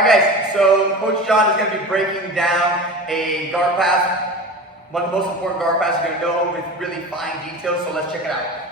Alright guys, so Coach John is going to be breaking down a guard pass, one of the most important guard passes you're going to know with really fine details, so let's check it out.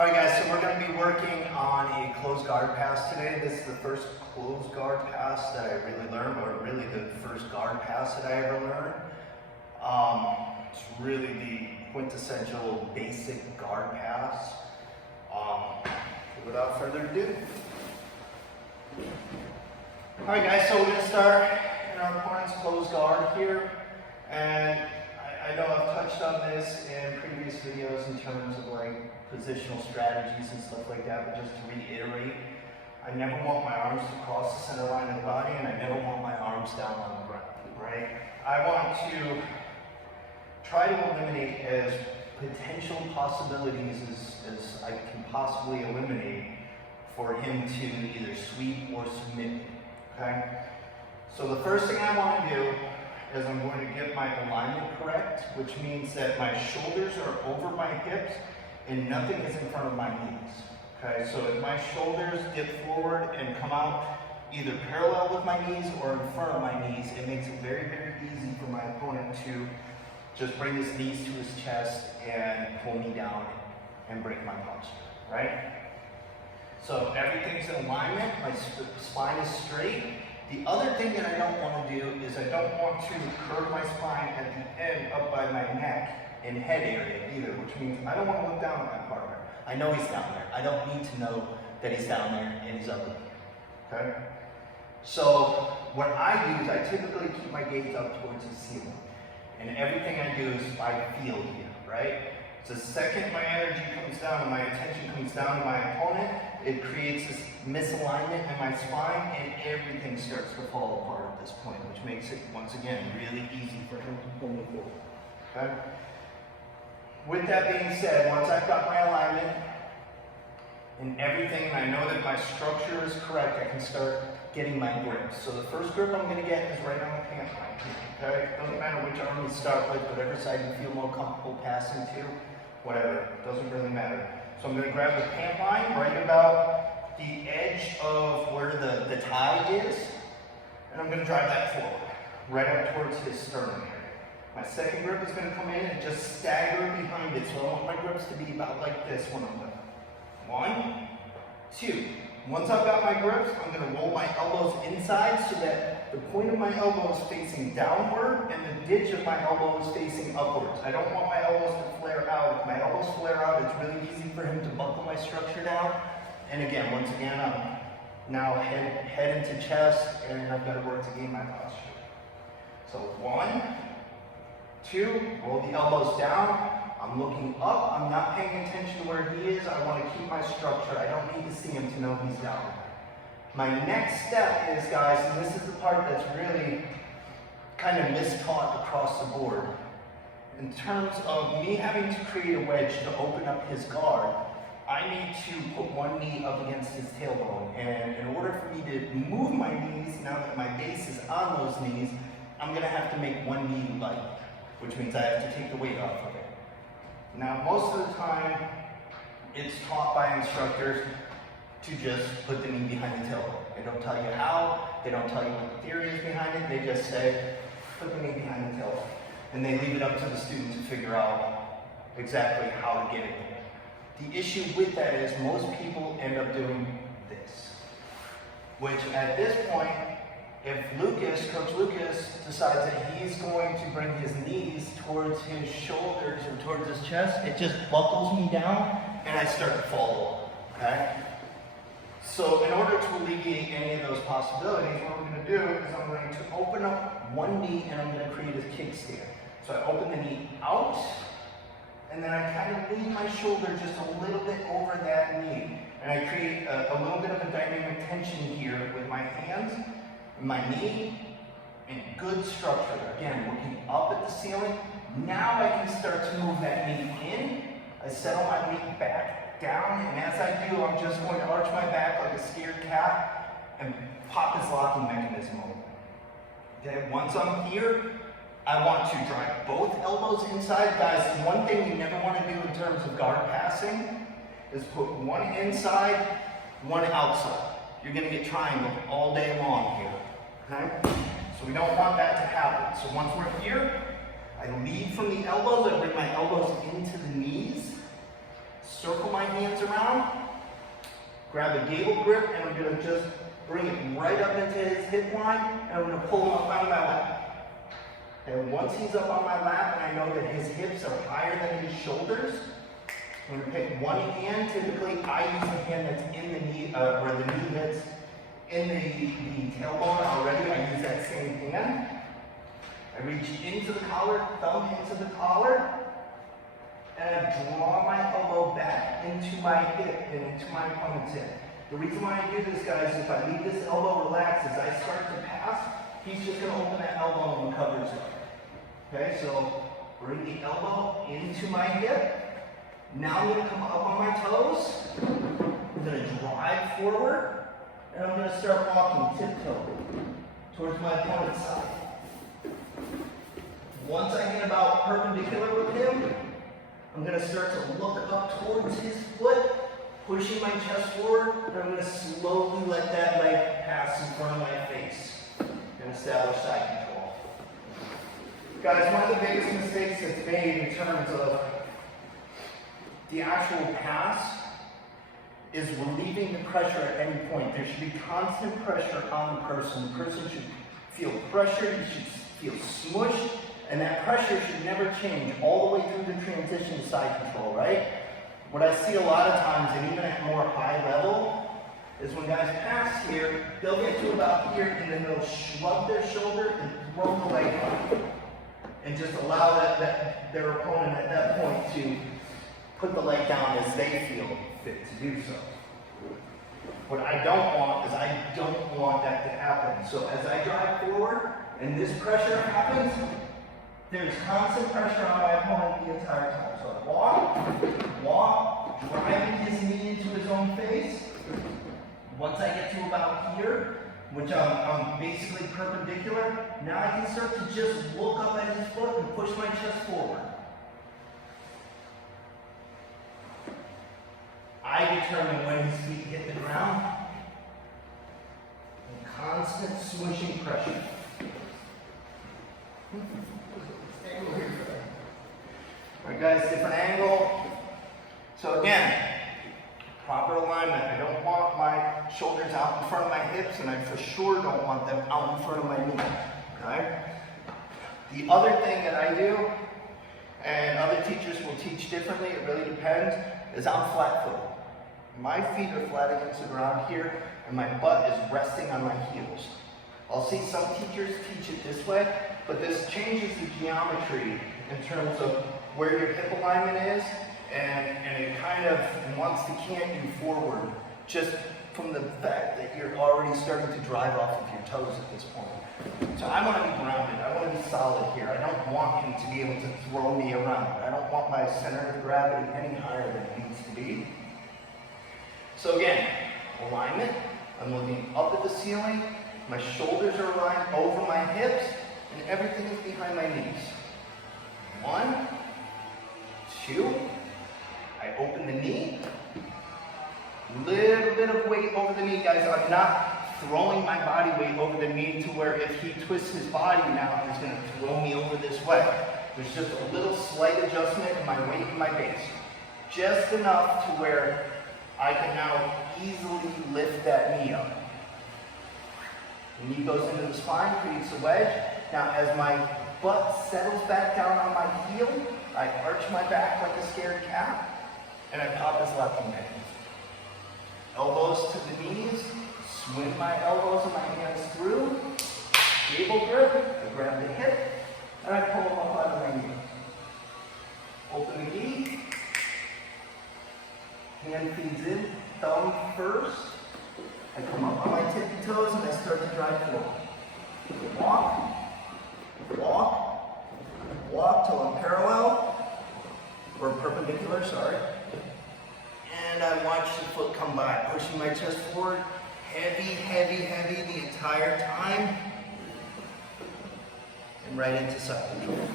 Alright guys, so we're going to be working on a closed guard pass today. This is the first closed guard pass that I really learned, or really the first guard pass that I ever learned. It's really the quintessential basic guard pass. So without further ado. Alright guys, so we're going to start in our opponent's closed guard here. And I know I've touched on this in previous videos in terms of like positional strategies and stuff like that, but just to reiterate, I never want my arms to cross the center line of the body, and I never want my arms down on the ground, right? I want to try to eliminate as potential possibilities as I can possibly eliminate for him to either sweep or submit me, okay? So the first thing I want to do is I'm going to get my alignment correct, which means that my shoulders are over my hips and nothing is in front of my knees. Okay, so if my shoulders dip forward and come out either parallel with my knees or in front of my knees, it makes it very, very easy for my opponent to just bring his knees to his chest and pull me down and break my posture, right? So everything's in alignment, my spine is straight. The other thing that I don't want to do is I don't want to curve my spine at the end up by my neck and head area either, which means I don't want to look down at my partner. I know he's down there. I don't need to know that he's down there and he's up at me, okay? So what I do is I typically keep my gaze up towards the ceiling. And everything I do is by feel here, right? So the second my energy comes down and my attention comes down to my opponent, it creates this misalignment in my spine and everything starts to fall apart at this point, which makes it, once again, really easy for him to pull me forward, okay? With that being said, once I've got my alignment and everything, and I know that my structure is correct, I can start getting my grips. So the first grip I'm going to get is right on the pant line, okay? Doesn't matter which arm you start with, whatever side you feel more comfortable passing to, whatever, doesn't really matter. So I'm going to grab the pant line right about the edge of where the tie is, and I'm going to drive that forward, right up towards his sternum area. My second grip is going to come in and just stagger behind it. So I want my grips to be about like this when I'm done. 1, 2. Once I've got my grips, I'm going to roll my elbows inside so that the point of my elbow is facing downward and the ditch of my elbow is facing upwards. I don't want my elbows to flare out. If my elbows flare out, it's really easy for him to buckle my structure down. And again, once again, I'm now head into chest, and I've got to work to gain my posture. So 1, 2, roll the elbows down. I'm looking up. I'm not paying attention to where he is. I want to keep my structure. I don't need to see him to know he's down. My next step is, guys, and this is the part that's really kind of mistaught across the board. In terms of me having to create a wedge to open up his guard, I need to put one knee up against his tailbone. And in order for me to move my knees, now that my base is on those knees, I'm going to have to make one knee light, which means I have to take the weight off of it. Now, most of the time, it's taught by instructors to just put the knee behind the tailbone. They don't tell you how, they don't tell you what the theory is behind it, they just say, put the knee behind the tailbone. And they leave it up to the student to figure out exactly how to get it there. The issue with that is most people end up doing this, which at this point, if Coach Lucas decides that he's going to bring his knees towards his shoulders or towards his chest, it just buckles me down and I start to fall over, okay? So in order to alleviate any of those possibilities, what we're going to do is I'm going to open up one knee and I'm going to create a kickstand. So I open the knee out, and then I kind of lean my shoulder just a little bit over that knee. And I create a little bit of a dynamic tension here with my hands, my knee, and good structure. Again, working up at the ceiling. Now I can start to move that knee in. I settle my knee back down, and as I do, I'm just going to arch my back like a scared cat and pop this locking mechanism over. Okay, once I'm here, I want to drive both elbows inside. Guys, one thing you never want to do in terms of guard passing is put one inside, one outside. You're going to get triangle all day long here. Okay? So we don't want that to happen. So once we're here, I lead from the elbows. I bring my elbows into the knees. Circle my hands around. Grab a gable grip, and I'm going to just bring it right up into his hip line, and I'm going to pull him up on my lap. And once he's up on my lap, and I know that his hips are higher than his shoulders, I'm going to pick one hand. Typically, I use the hand that's in the knee, where the knee hits in the tailbone already. I use that same hand. I reach into the collar, thumb into the collar, and I draw my elbow back into my hip and into my opponent's hip. The reason why I do this, guys, if I leave this elbow relaxed, as I start to pass, he's just going to open that elbow and recover his leg. Okay, so bring the elbow into my hip. Now I'm going to come up on my toes. I'm going to drive forward, and I'm going to start walking tiptoe towards my opponent's side. Once I get about perpendicular with him, I'm going to start to look up towards his foot, pushing my chest forward, and I'm going to slowly let that leg pass in front of my face and establish side control. Guys, one of the biggest mistakes that's made in terms of the actual pass is relieving the pressure at any point. There should be constant pressure on the person. The person should feel pressure, you should feel smushed, and that pressure should never change all the way through the transition to side control, right? What I see a lot of times, and even at more high level, is when guys pass here, they'll get to about here, and then they'll shrug their shoulder and throw the leg up, and just allow their opponent at that point to put the leg down as they feel fit to do so. What I don't want is I don't want that to happen. So as I drive forward and this pressure happens, there's constant pressure on my opponent the entire time. So I walk, driving his knee into his own face. Once I get to about here, which I'm basically perpendicular, now I can start to just look up at his foot and push my chest forward. I determine when his feet hit the ground. And constant swishing pressure. Alright guys, different angle. So again, proper alignment. I don't want my shoulders out in front of my hips, and I for sure don't want them out in front of my knee. Okay? The other thing that I do, and other teachers will teach differently, it really depends, is I'm flat-footed. My feet are flat against the ground here, and my butt is resting on my heels. I'll see some teachers teach it this way, but this changes the geometry in terms of where your hip alignment is, and it kind of wants to cant you forward just from the fact that you're already starting to drive off of your toes at this point. So I want to be grounded. I want to be solid here. I don't want him to be able to throw me around. I don't want my center of gravity any higher than it needs to be. So again, alignment. I'm looking up at the ceiling. My shoulders are aligned over my hips, and everything is behind my knees. 1, 2. I open the knee. Little bit of weight over the knee, guys. I'm not throwing my body weight over the knee to where if he twists his body now, he's going to throw me over this way. There's just a little slight adjustment in my weight and my base. Just enough to where I can now easily lift that knee up. The knee goes into the spine, creates a wedge. Now as my butt settles back down on my heel, I arch my back like a scared cat, and I pop his left knee. Elbows to the knees, swing my elbows and my hands through, gable grip, I grab the hip, and I pull them up out of my knee. Open the knee, hand feeds in, thumb first. I come up on my tippy toes and I start to drive forward. Walk, walk, walk till I'm parallel, or perpendicular, sorry. And I watch the foot come by, pushing my chest forward, heavy, heavy, heavy the entire time, and right into side control.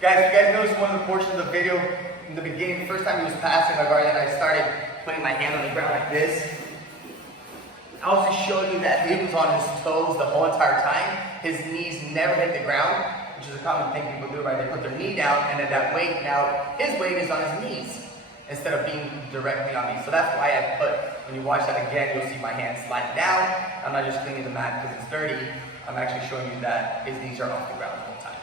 Guys, if you guys noticed one of the portions of the video in the beginning, the first time he was passing my guard, and I started putting my hand on the ground like this. I was just showing you that he was on his toes the whole entire time. His knees never hit the ground, which is a common thing people do, right? They put their knee down, and then that weight, now his weight is on his knees instead of being directly on me. So that's why I put, when you watch that again, you'll see my hand slide down. I'm not just cleaning the mat because it's dirty. I'm actually showing you that his knees are off the ground the whole time.